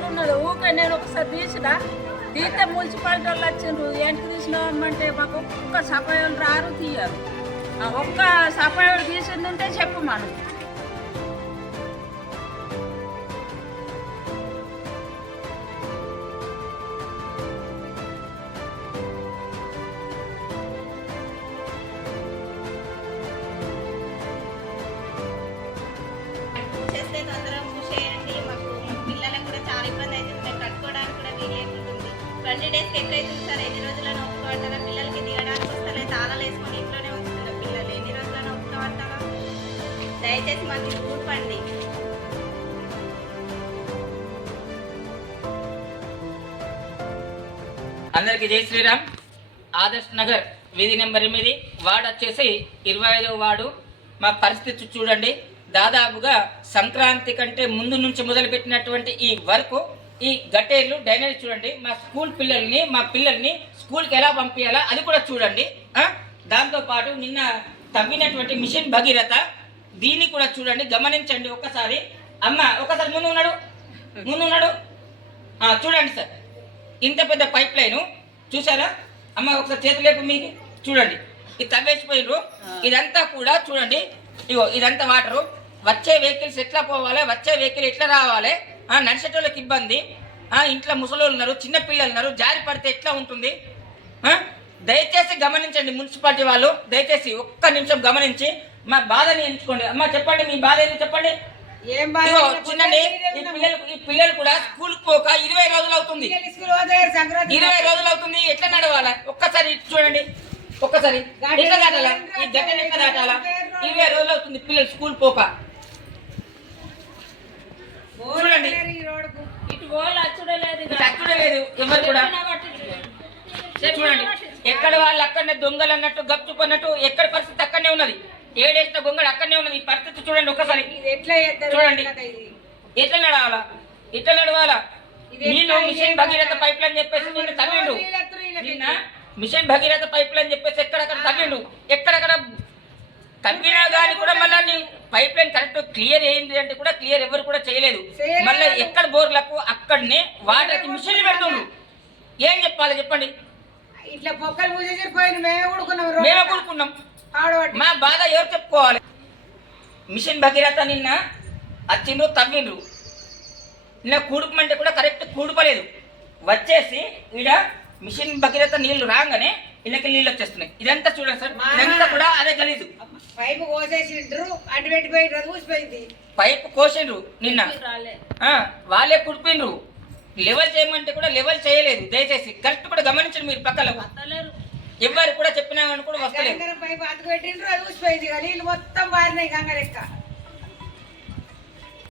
రోజులు ఉన్నాడు ఊకే. నేను ఒకసారి తీస్తే మున్సిపాలిటీ వాళ్ళు వచ్చిండ్రు, ఏంటికి తీసినామంటే మాకు ఒక్క సఫాయిలు రారు తీయరు. ఒక్క సఫాయిలు తీసింది ఉంటే చెప్పు మనం. తొందరగా మూసేయండి. మాకు పిల్లలకు కూడా చాలా ఇబ్బంది అవుతుంది, మేము కట్టుకోవడానికి కూడా వీలేకుంటుంది. 20 డేస్కి ఎక్కువ అవుతుంది సార్. ఎన్ని రోజులను ఒప్పుకోవట్టారా? పిల్లలకి దిగడానికి వస్తలే, తాళాలు వేసుకొని ఇంట్లోనే ఉంచుతున్నారు పిల్లలు. ఎన్ని రోజులను ఒప్పుకోవట్టారా? దయచేసి మాకు ఊర్పండి. అందరికీ జై శ్రీరామ్. ఆదర్శ్ నగర్ వీధి నెంబర్ 8 వార్డు వచ్చేసి 25వ వార్డు. మా పరిస్థితి చూడండి, దాదాపుగా సంక్రాంతి కంటే ముందు నుంచి మొదలుపెట్టినటువంటి ఈ వర్క్, ఈ గట్టేర్లు డ్రైనేజ్ చూడండి. మా పిల్లల్ని స్కూల్కి ఎలా పంపించాలా అది కూడా చూడండి. దాంతోపాటు నిన్న తవ్వినటువంటి మిషన్ భగీరథ, దీన్ని కూడా చూడండి, గమనించండి ఒక్కసారి. అమ్మ ఒకసారి ముందు ఉన్నాడు చూడండి సార్. ఇంత పెద్ద పైప్ లైను చూసారా అమ్మ? ఒకసారి చేతులు లేపు మీకు చూడండి. ఇది తవ్వేసిపోయినరు. ఇదంతా కూడా చూడండి, ఇగో ఇదంతా వాటరు. వచ్చే వెహికల్స్ ఎట్లా పోవాలి, వచ్చే వెహికల్ ఎట్లా రావాలి, నడిచేటోళ్ళకి ఇబ్బంది. ఇంట్లో ముసలోళ్ళు ఉన్నారు, చిన్నపిల్లలు ఉన్నారు, జారి పడితే ఎట్లా ఉంటుంది? దయచేసి గమనించండి మున్సిపాలిటీ వాళ్ళు, దయచేసి ఒక్క నిమిషం గమనించి మా బాధని ఎంచుకోండి. అమ్మ చెప్పండి, మీ బాధ ఏంటి చెప్పండి. చిన్నండి, ఈ పిల్లలు కూడా స్కూల్ పోక 20 రోజులు అవుతుంది. 20 రోజులు అవుతుంది. ఎట్లా నడవాలా? ఒక్కసారి చూడండి, ఒక్కసారి ఎట్లా దాటాలా? ఈ గట్టెని ఎట్లా దాటాలా? 20 రోజులు అవుతుంది పిల్లలు స్కూల్ పోక. చూడండి, ఇటు వాళ్ళు అచ్చుడే లేదు, ఎవరు కూడా. చూడండి, ఎక్కడ వాళ్ళు అక్కడనే దొంగలు అన్నట్టు, గప్చుప్ అన్నట్టు, ఎక్కడ పరిస్థితి అక్కడనే ఉన్నది. ఏడేసిన గొంగడు అక్కడనే ఉన్నది. ఈ పరిస్థితి చూడండి ఒక్కసారి. చూడండి ఎట్లా నడవాలా? నీళ్ళు మిషన్ భగీరథ పైప్ లైన్ చెప్పేసి నిన్న తవ్విండు. నిన్న మిషన్ భగీరథ పైప్ లైన్ చెప్పేసి ఎక్కడక్కడ తవ్విండు. ఎక్కడక్కడ తవ్వినా కానీ కూడా మళ్ళీ పైప్ లైన్ కరెక్ట్ క్లియర్ అయింది అంటే కూడా క్లియర్ ఎవరు కూడా చేయలేదు. మళ్ళీ ఎక్కడ బోర్లకు అక్కడనే వాటర్కి మిషన్లు పెడుతుండ్రు. ఏం చెప్పాలి చెప్పండి? ఇట్లా పొక్కలు పూజేసిపోయింది, మేమే కూడుకున్నాం. మా బాధ ఎవరు చెప్పుకోవాలి? మిషన్ భగీరథ నిన్న వచ్చిండ్రు, తవ్విండ్రు. నిన్న కూడుకుమంటే కూడా కరెక్ట్ కూడుకోలేదు. వచ్చేసి ఈడ మిషన్ భగీరథ నీళ్లు రాగానే ఇళ్ళకి నీళ్ళు వచ్చేస్తున్నాయి. ఇదంతా చూడండి సార్, ఇదంతా కూడా అదే గలీజు. పైపు కోసేసిండ్రు, అడ్డు పెట్టిపోయిండ్రు, ఊసిపోయింది. పైపు కోసిండ్రు నిన్న, వాళ్ళే కుడిపోయిండ్రు. లెవెల్ చేయమంటే కూడా లెవెల్ చేయలేదు. దయచేసి కరెక్ట్ కూడా గమనించండి మీరు. పక్కన ఎవరు కూడా చెప్పినా కూడా వస్తలేదు. పైపు అతుకు పెట్టిండ్రు, అది ఊసిపోయింది. నీళ్ళు మొత్తం బారినాయి గంగరెక్క.